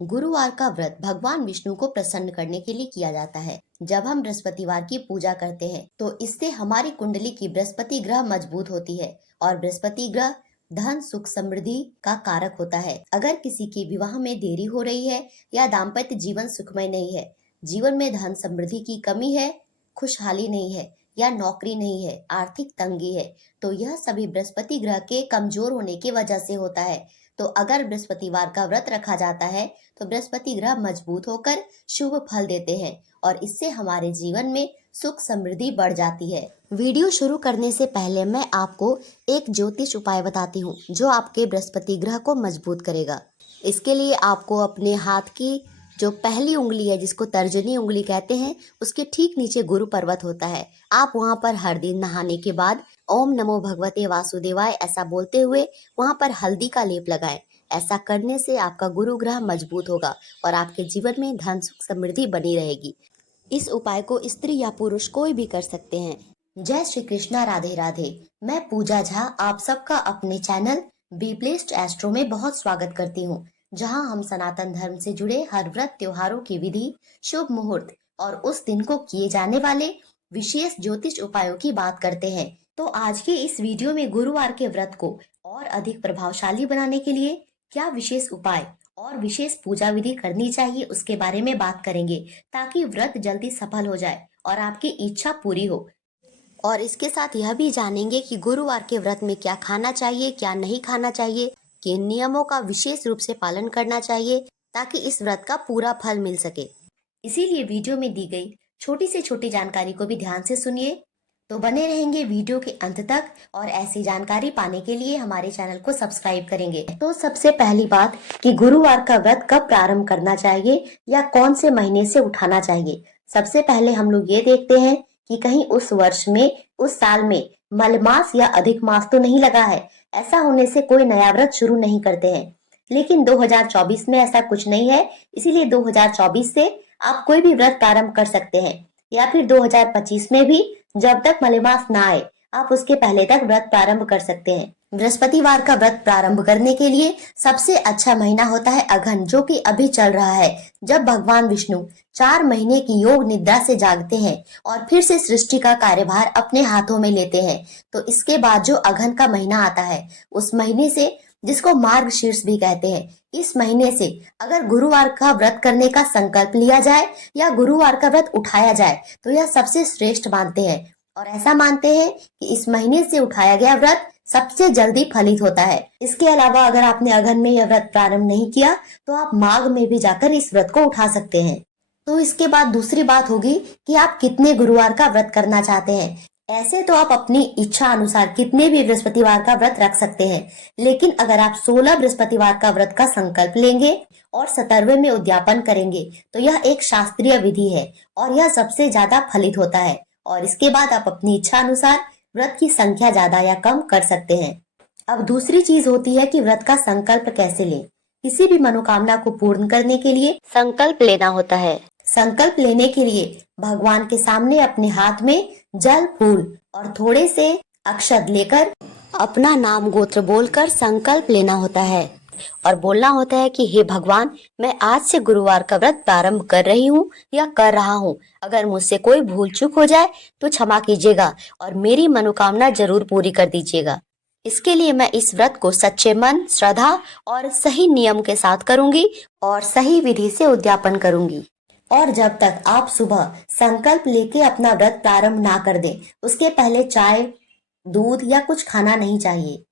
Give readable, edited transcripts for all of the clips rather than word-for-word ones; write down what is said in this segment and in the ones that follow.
गुरुवार का व्रत भगवान विष्णु को प्रसन्न करने के लिए किया जाता है। जब हम बृहस्पतिवार की पूजा करते हैं तो इससे हमारी कुंडली की बृहस्पति ग्रह मजबूत होती है और बृहस्पति ग्रह धन सुख समृद्धि का कारक होता है। अगर किसी की विवाह में देरी हो रही है या दाम्पत्य जीवन सुखमय नहीं है, जीवन में धन समृद्धि की कमी है, खुशहाली नहीं है या नौकरी नहीं है, आर्थिक तंगी है, तो यह सभी बृहस्पति ग्रह के कमजोर होने की वजह से होता है। तो अगर बृहस्पतिवार का व्रत रखा जाता है तो बृहस्पति ग्रह मजबूत होकर शुभ फल देते हैं और इससे हमारे जीवन में सुख समृद्धि बढ़ जाती है। वीडियो शुरू करने से पहले मैं आपको एक ज्योतिष उपाय बताती हूँ जो आपके बृहस्पति ग्रह को मजबूत करेगा। इसके लिए आपको अपने हाथ की जो पहली उंगली है, जिसको तर्जनी उंगली कहते हैं, उसके ठीक नीचे गुरु पर्वत होता है। आप वहां पर हर दिन नहाने के बाद ओम नमो भगवते वासुदेवाय ऐसा बोलते हुए वहां पर हल्दी का लेप लगाएं। ऐसा करने से आपका गुरु ग्रह मजबूत होगा और आपके जीवन में धन सुख समृद्धि बनी रहेगी। इस उपाय को स्त्री या पुरुष कोई भी कर सकते हैं। जय श्री कृष्णा, राधे राधे। मैं पूजा झा आप सबका अपने चैनल बी ब्लेस्ड एस्ट्रो में बहुत स्वागत करती हूँ, जहाँ हम सनातन धर्म से जुड़े हर व्रत त्योहारों की विधि, शुभ मुहूर्त और उस दिन को किए जाने वाले विशेष ज्योतिष उपायों की बात करते हैं। तो आज के इस वीडियो में गुरुवार के व्रत को और अधिक प्रभावशाली बनाने के लिए क्या विशेष उपाय और विशेष पूजा विधि करनी चाहिए उसके बारे में बात करेंगे, ताकि व्रत जल्दी सफल हो जाए और आपकी इच्छा पूरी हो। और इसके साथ यह भी जानेंगे कि गुरुवार के व्रत में क्या खाना चाहिए, क्या नहीं खाना चाहिए, किन नियमों का विशेष रूप से पालन करना चाहिए ताकि इस व्रत का पूरा फल मिल सके। इसीलिए वीडियो में दी गई छोटी से छोटी जानकारी को भी ध्यान से सुनिए, तो बने रहेंगे वीडियो के अंत तक और ऐसी जानकारी पाने के लिए हमारे चैनल को सब्सक्राइब करेंगे। तो सबसे पहली बात कि गुरुवार का व्रत कब प्रारंभ करना चाहिए या कौन से महीने से उठाना चाहिए। सबसे पहले हम लोग ये देखते हैं कि कहीं उस वर्ष में, उस साल में मलमास या अधिक मास तो नहीं लगा है। ऐसा होने से कोई नया व्रत शुरू नहीं करते हैं। लेकिन 2024 में ऐसा कुछ नहीं है, इसीलिए 2024 से आप कोई भी व्रत प्रारंभ कर सकते हैं, या फिर 2025 में भी जब तक मलेमास ना आए आप उसके पहले तक व्रत प्रारंभ कर सकते हैं। बृहस्पतिवार का व्रत प्रारंभ करने के लिए सबसे अच्छा महीना होता है अघन, जो कि अभी चल रहा है, जब भगवान विष्णु 4 महीने की योग निद्रा से जागते हैं और फिर से सृष्टि का कार्यभार अपने हाथों में लेते हैं। तो इसके बाद जो अघन का महीना आता है, उस महीने से, जिसको मार्गशीर्ष भी कहते हैं, इस महीने से अगर गुरुवार का व्रत करने का संकल्प लिया जाए या गुरुवार का व्रत उठाया जाए तो यह सबसे श्रेष्ठ मानते हैं और ऐसा मानते हैं कि इस महीने से उठाया गया व्रत सबसे जल्दी फलित होता है। इसके अलावा अगर आपने अघन में यह व्रत प्रारंभ नहीं किया तो आप माघ में भी जाकर इस व्रत को उठा सकते हैं। तो इसके बाद दूसरी बात होगी कि आप कितने गुरुवार का व्रत करना चाहते हैं। ऐसे तो आप अपनी इच्छा अनुसार कितने भी बृहस्पतिवार का व्रत रख सकते हैं, लेकिन अगर आप 16 बृहस्पतिवार का व्रत का संकल्प लेंगे और 17वें में उद्यापन करेंगे तो यह एक शास्त्रीय विधि है और यह सबसे ज्यादा फलित होता है। और इसके बाद आप अपनी इच्छा अनुसार व्रत की संख्या ज्यादा या कम कर सकते हैं। अब दूसरी चीज होती है कि व्रत का संकल्प कैसे लें। किसी भी मनोकामना को पूर्ण करने के लिए संकल्प लेना होता है। संकल्प लेने के लिए भगवान के सामने अपने हाथ में जल, फूल और थोड़े से अक्षत लेकर अपना नाम गोत्र बोलकर संकल्प लेना होता है और बोलना होता है कि हे भगवान, मैं आज से गुरुवार का व्रत प्रारंभ कर रही हूँ या कर रहा हूँ। अगर मुझसे कोई भूल चूक हो जाए तो क्षमा कीजिएगा और मेरी मनोकामना जरूर पूरी कर दीजिएगा। इसके लिए मैं इस व्रत को सच्चे मन, श्रद्धा और सही नियम के साथ करूंगी और सही विधि से उद्यापन करूंगी। और जब तक आप सुबह संकल्प लेके अपना व्रत प्रारंभ ना कर दें, उसके पहले चाय, दूध या कुछ खाना नहीं चाहिए।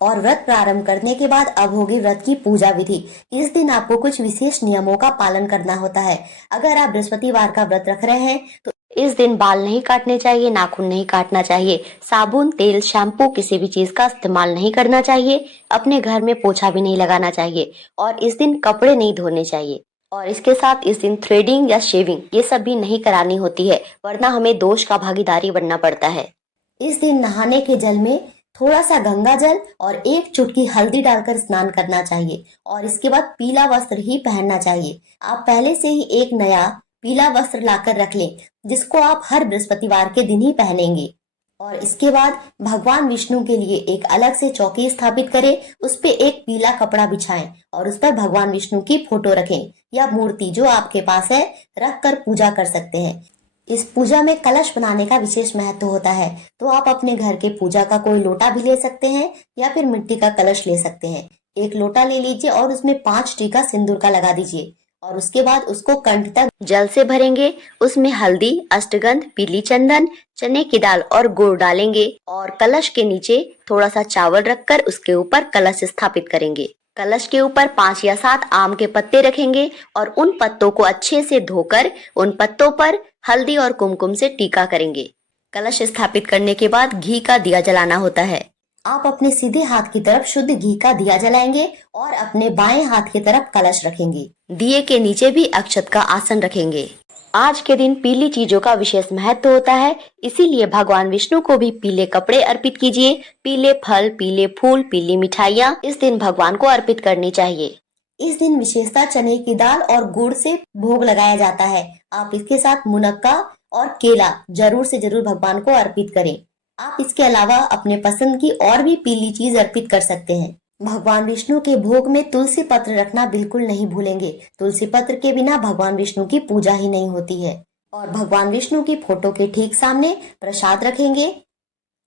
और व्रत प्रारंभ करने के बाद अब होगी व्रत की पूजा विधि। इस दिन आपको कुछ विशेष नियमों का पालन करना होता है। अगर आप बृहस्पतिवार का व्रत रख रहे हैं तो इस दिन बाल नहीं काटने चाहिए, नाखून नहीं काटना चाहिए, साबुन, तेल, शैम्पू किसी भी चीज का इस्तेमाल नहीं करना चाहिए, अपने घर में पोछा भी नहीं लगाना चाहिए और इस दिन कपड़े नहीं धोने चाहिए। और इसके साथ इस दिन थ्रेडिंग या शेविंग ये सब भी नहीं करानी होती है, वरना हमें दोष का भागीदारी बनना पड़ता है। इस दिन नहाने के जल में थोड़ा सा गंगा जल और एक चुटकी हल्दी डालकर स्नान करना चाहिए और इसके बाद पीला वस्त्र ही पहनना चाहिए। आप पहले से ही एक नया पीला वस्त्र लाकर रख लें, जिसको आप हर बृहस्पतिवार के दिन ही पहनेंगे। और इसके बाद भगवान विष्णु के लिए एक अलग से चौकी स्थापित करें, उस पे एक पीला कपड़ा बिछाएं और उस पर भगवान विष्णु की फोटो रखें या मूर्ति जो आपके पास है रख कर पूजा कर सकते हैं। इस पूजा में कलश बनाने का विशेष महत्व होता है, तो आप अपने घर के पूजा का कोई लोटा भी ले सकते हैं या फिर मिट्टी का कलश ले सकते हैं। एक लोटा ले लीजिए और उसमें 5 टीका सिंदूर का लगा दीजिए और उसके बाद उसको कंठ तक जल से भरेंगे। उसमें हल्दी, अष्टगंध, पीली चंदन, चने की दाल और गुड़ डालेंगे और कलश के नीचे थोड़ा सा चावल रखकर उसके ऊपर कलश स्थापित करेंगे। कलश के ऊपर 5 या 7 आम के पत्ते रखेंगे और उन पत्तों को अच्छे से धोकर उन पत्तों पर हल्दी और कुमकुम से टीका करेंगे। कलश स्थापित करने के बाद घी का दिया जलाना होता है। आप अपने सीधे हाथ की तरफ शुद्ध घी का दिया जलाएंगे और अपने बाएं हाथ की तरफ कलश रखेंगे। दिए के नीचे भी अक्षत का आसन रखेंगे। आज के दिन पीली चीजों का विशेष महत्व होता है, इसीलिए भगवान विष्णु को भी पीले कपड़े अर्पित कीजिए। पीले फल, पीले फूल, पीली मिठाइयाँ इस दिन भगवान को अर्पित करनी चाहिए। इस दिन विशेषता चने की दाल और गुड़ से भोग लगाया जाता है। आप इसके साथ मुनक्का और केला जरूर से जरूर भगवान को अर्पित करें। आप इसके अलावा अपने पसंद की और भी पीली चीज अर्पित कर सकते हैं। भगवान विष्णु के भोग में तुलसी पत्र रखना बिल्कुल नहीं भूलेंगे। तुलसी पत्र के बिना भगवान विष्णु की पूजा ही नहीं होती है। और भगवान विष्णु की फोटो के ठीक सामने प्रसाद रखेंगे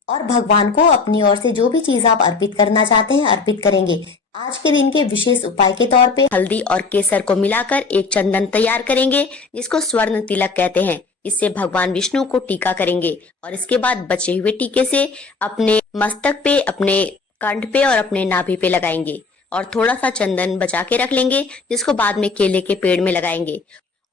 और भगवान को अपनी ओर से जो भी चीज आप अर्पित करना चाहते हैं अर्पित करेंगे। आज के दिन के विशेष उपाय के तौर पे हल्दी और केसर को मिलाकर एक चंदन तैयार करेंगे, जिसको स्वर्ण तिलक कहते हैं। इससे भगवान विष्णु को टीका करेंगे और इसके बाद बचे हुए टीके से अपने मस्तक पे, अपने कंठ पे और अपने नाभि पे लगाएंगे और थोड़ा सा चंदन बचा के रख लेंगे, जिसको बाद में केले के पेड़ में लगाएंगे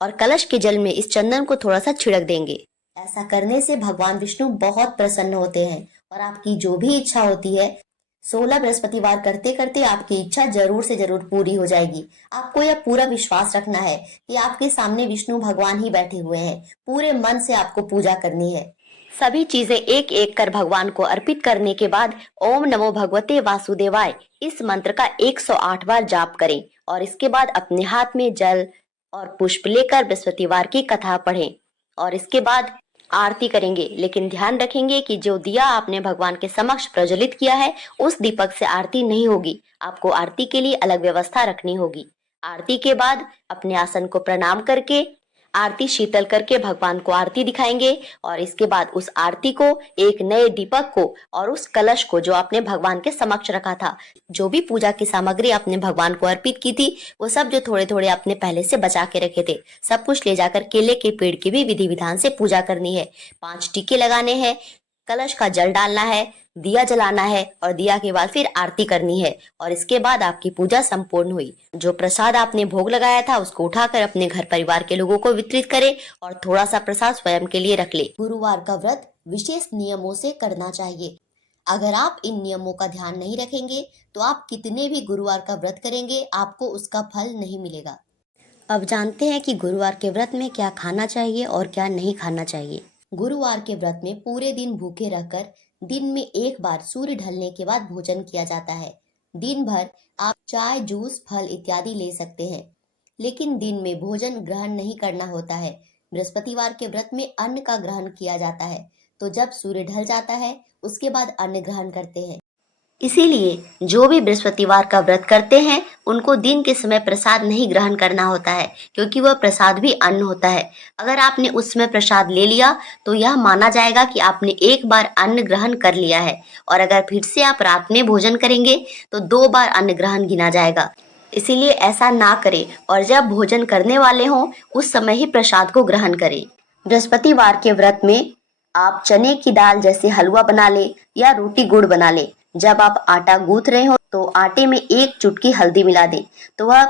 और कलश के जल में इस चंदन को थोड़ा सा छिड़क देंगे। ऐसा करने से भगवान विष्णु बहुत प्रसन्न होते हैं और आपकी जो भी इच्छा होती है 16 बृहस्पतिवार करते करते आपकी इच्छा जरूर से जरूर पूरी हो जाएगी। आपको यह पूरा विश्वास रखना है कि आपके सामने विष्णु भगवान ही बैठे हुए हैं। पूरे मन से आपको पूजा करनी है। सभी चीजें एक एक कर भगवान को अर्पित करने के बाद ओम नमो भगवते वासुदेवाय इस मंत्र का 108 बार जाप करें और इसके बाद अपने हाथ में जल और पुष्प लेकर बृहस्पतिवार की कथा पढ़ें और इसके बाद आरती करेंगे। लेकिन ध्यान रखेंगे कि जो दिया आपने भगवान के समक्ष प्रज्वलित किया है उस दीपक से आरती नहीं होगी। आपको आरती के लिए अलग व्यवस्था रखनी होगी। आरती के बाद अपने आसन को प्रणाम करके आरती शीतल करके भगवान को आरती दिखाएंगे और इसके बाद उस आरती को, एक नए दीपक को और उस कलश को जो आपने भगवान के समक्ष रखा था, जो भी पूजा की सामग्री आपने भगवान को अर्पित की थी, वो सब जो थोड़े थोड़े आपने पहले से बचा के रखे थे, सब कुछ ले जाकर केले के पेड़ की भी विधि विधान से पूजा करनी है। 5 टीके लगाने हैं, कलश का जल डालना है, दिया जलाना है और दिया के बाद फिर आरती करनी है और इसके बाद आपकी पूजा संपूर्ण हुई। जो प्रसाद आपने भोग लगाया था उसको उठाकर अपने घर परिवार के लोगों को वितरित करें और थोड़ा सा प्रसाद स्वयं के लिए रख ले। गुरुवार का व्रत विशेष नियमों से करना चाहिए। अगर आप इन नियमों का ध्यान नहीं रखेंगे तो आप कितने भी गुरुवार का व्रत करेंगे, आपको उसका फल नहीं मिलेगा। अब जानते हैं कि गुरुवार के व्रत में क्या खाना चाहिए और क्या नहीं खाना चाहिए। गुरुवार के व्रत में पूरे दिन भूखे रहकर दिन में एक बार सूर्य ढलने के बाद भोजन किया जाता है। दिन भर आप चाय, जूस, फल इत्यादि ले सकते हैं, लेकिन दिन में भोजन ग्रहण नहीं करना होता है। बृहस्पतिवार के व्रत में अन्न का ग्रहण किया जाता है, तो जब सूर्य ढल जाता है उसके बाद अन्न ग्रहण करते हैं। इसीलिए जो भी बृहस्पतिवार का व्रत करते हैं उनको दिन के समय प्रसाद नहीं ग्रहण करना होता है, क्योंकि वह प्रसाद भी अन्न होता है। अगर आपने उस समय प्रसाद ले लिया तो यह माना जाएगा कि आपने एक बार अन्न ग्रहण कर लिया है और अगर फिर से आप रात में भोजन करेंगे तो 2 बार अन्न ग्रहण गिना जाएगा। इसीलिए ऐसा ना करें और जब भोजन करने वाले हों उस समय ही प्रसाद को ग्रहण करें। बृहस्पतिवार के व्रत में आप चने की दाल जैसे हलवा बना ले या रोटी गुड़ बना ले। जब आप आटा गूंथ रहे हो तो आटे में 1 चुटकी हल्दी मिला दें, तो वह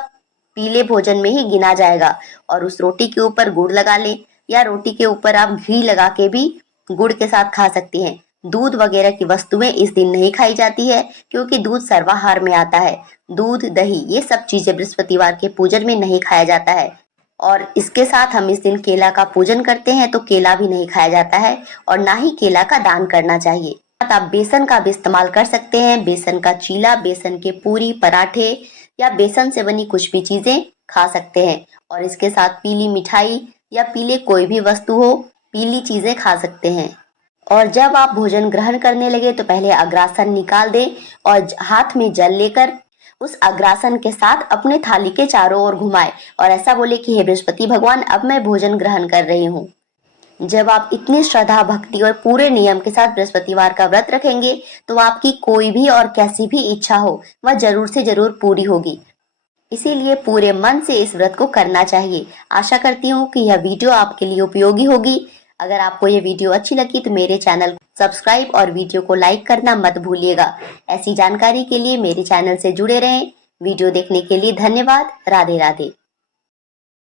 पीले भोजन में ही गिना जाएगा। और उस रोटी के ऊपर गुड़ लगा लें या रोटी के ऊपर आप घी लगा के भी गुड़ के साथ खा सकती हैं। दूध वगैरह की वस्तुएं इस दिन नहीं खाई जाती है, क्योंकि दूध सर्वाहार में आता है। दूध, दही ये सब चीजें बृहस्पतिवार के पूजन में नहीं खाया जाता है। और इसके साथ हम इस दिन केला का पूजन करते हैं, तो केला भी नहीं खाया जाता है और ना ही केला का दान करना चाहिए। आप बेसन का भी इस्तेमाल कर सकते हैं। बेसन का चीला, बेसन के पूरी, पराठे या बेसन से बनी कुछ भी चीजें खा सकते हैं और इसके साथ पीली मिठाई या पीले कोई भी वस्तु हो, पीली चीजें खा सकते हैं। और जब आप भोजन ग्रहण करने लगे तो पहले अग्रासन निकाल दें और हाथ में जल लेकर उस अग्रासन के साथ अपने थाली के चारों ओर घुमाएं और ऐसा बोले कि हे बृहस्पति भगवान, अब मैं भोजन ग्रहण कर रही हूँ। जब आप इतनी श्रद्धा भक्ति और पूरे नियम के साथ बृहस्पतिवार का व्रत रखेंगे तो आपकी कोई भी और कैसी भी इच्छा हो वह जरूर से जरूर पूरी होगी। इसीलिए पूरे मन से इस व्रत को करना चाहिए। आशा करती हूँ कि यह वीडियो आपके लिए उपयोगी होगी। अगर आपको यह वीडियो अच्छी लगी तो मेरे चैनल को सब्सक्राइब और वीडियो को लाइक करना मत भूलिएगा। ऐसी जानकारी के लिए मेरे चैनल से जुड़े रहें। वीडियो देखने के लिए धन्यवाद। राधे राधे।